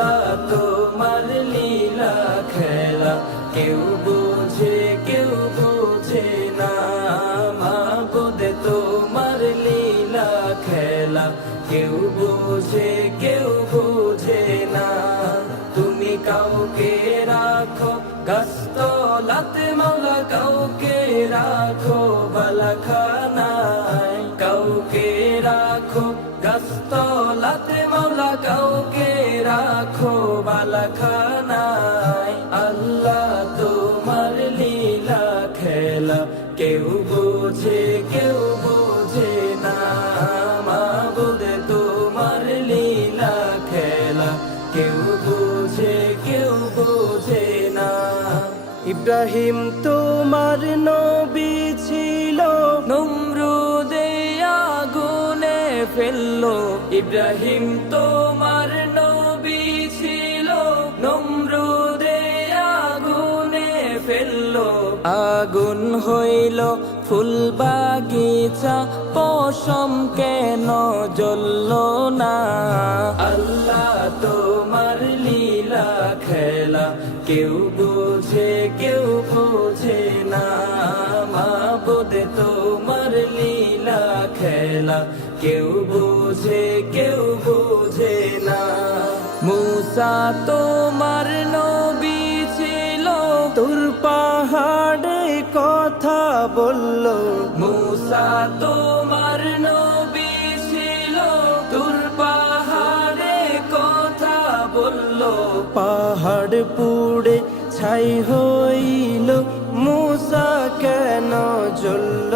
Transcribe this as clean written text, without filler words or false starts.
আল্লাহ তোমার লীলা খেলা কেউ বোঝে না মাবুদ তোমার লীলা খেলা কেউ বোঝে না তুমি কাউকে রাখো গাছতলাতে মাওলা কাউকে রাখো বালাখানায় কাউকে রাখো গাছতলাতে মাওলা কাউকে রাখো বালাখানায় আল্লাহ তোমার লীলা খেলা কেউ বোঝে না মাবুদ তোমার লীলা খেলা কেউ বোঝে না ইব্রাহিম তোমার নবী ছিল নমরুদে আগুনে ফেললো ইব্রাহিম তোমার নবী ছিল নমরুদে আগুনে ফেললো আগুন হইল ফুল বাগিচা পশম কেন জ্বলল না আল্লাহ তোমার লীলা খেলা কেউ বোঝে না মাবুদ তোমার লীলা খেলা কেউ বোঝে না মূসা তোমার নবী ছিল তুর পাহাড়ে কথা বলল মূসা তোমার নবী ছিল তুর পাহাড়ে কথা বলল পাহাড় পুড়ে ছাই হইল মূসা কেন জ্বলল